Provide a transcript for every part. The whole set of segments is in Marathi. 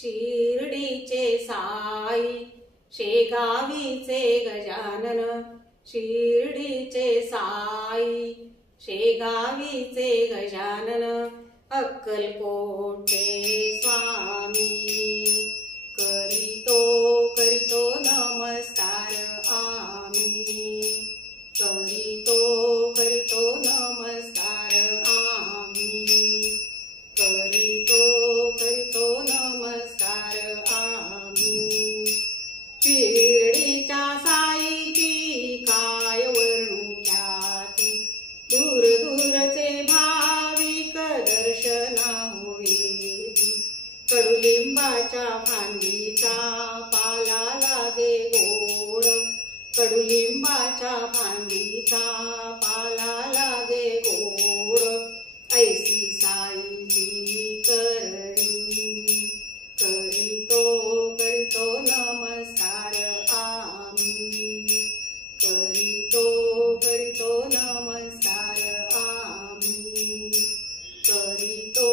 शिर्डीचे साई शेगावीचे गजानन, शिर्डीचे साई शेगावीचे गजानन, अक्कलकोटचे स्वामी करीतो करीतो नमस्कार आम्ही, करीतो करीतो नमस्कार आम्ही, करीतो करीतो नमस्कार आम्ही। शिर्डीच्या साईची काय वर्णू ख्याती, दूर दूरचे भाविक दर्शनामुळे, कडुलिंबाच्या फांदीचा पाला लागे गोड, कडुलिंबाच्या फांदीचा पाला लागे गोड, ऐसी साईची करणी करीतो करीतो नमस्कार आम्ही, करीतो करीतो नमस्कार आम्ही, करीतो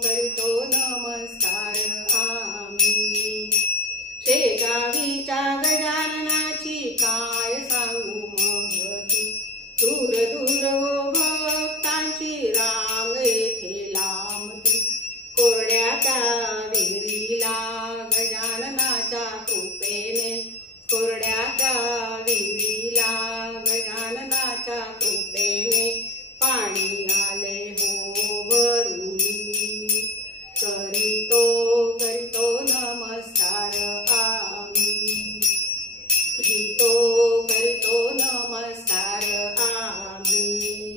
करीतो नमस्कार आम्ही। शेगावीच्या गजाननाची काय सांगू महती, दूर दूर भक्तांची रांग येथे लांबती, कोरड्या त्या विहिरीला गजाननाच्या कृपेने, कोरड्या त्या विहिरीला गजाननाच्या कृपेने पाणी आले हो भरुनी, करीतो करीतो नमस्कार आम्ही, करीतो करीतो नमस्कार आम्ही।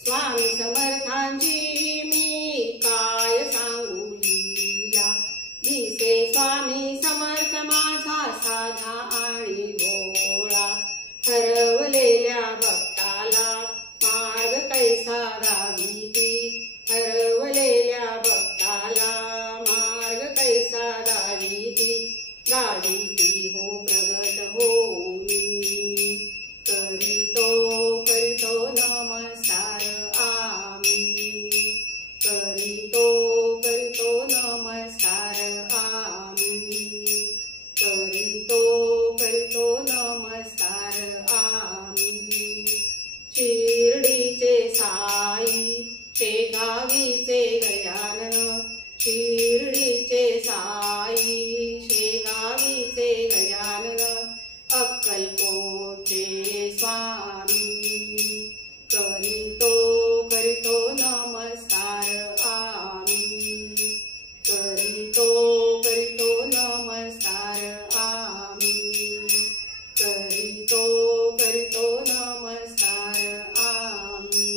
स्वामी समर्थांची मी काय सांगू लीला, दिसे स्वामी समर्थ माझा साधा आणि भोळा, हरवलेल्या भक्ताला मार्ग कैसा दाविती, हरवलेल्या भक्ताला मार्ग कैसा दाविती, दाविती हो प्रगट होऊनी, करीतो करीतो नमस्कार आम्ही, करीतो करीतो नमस्कार आम्ही, करीतो करीतो नमस्कार आम्ही। शिर्डीचे साई शेगावीचे गजानन, शिर्डीचे साई शेगावीचे गजानन, अक्कलकोटचे स्वामी करीतो करीतो नमस्कार आम्ही, करीतो करीतो नमस्कार आम्ही, करीतो करीतो नमस्कार आम्ही।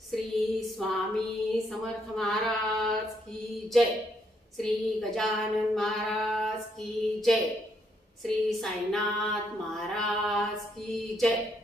श्री स्वामी समर्थ महाराज की जय, श्री गजानन महाराज की जय, श्री साईनाथ महाराज की जय।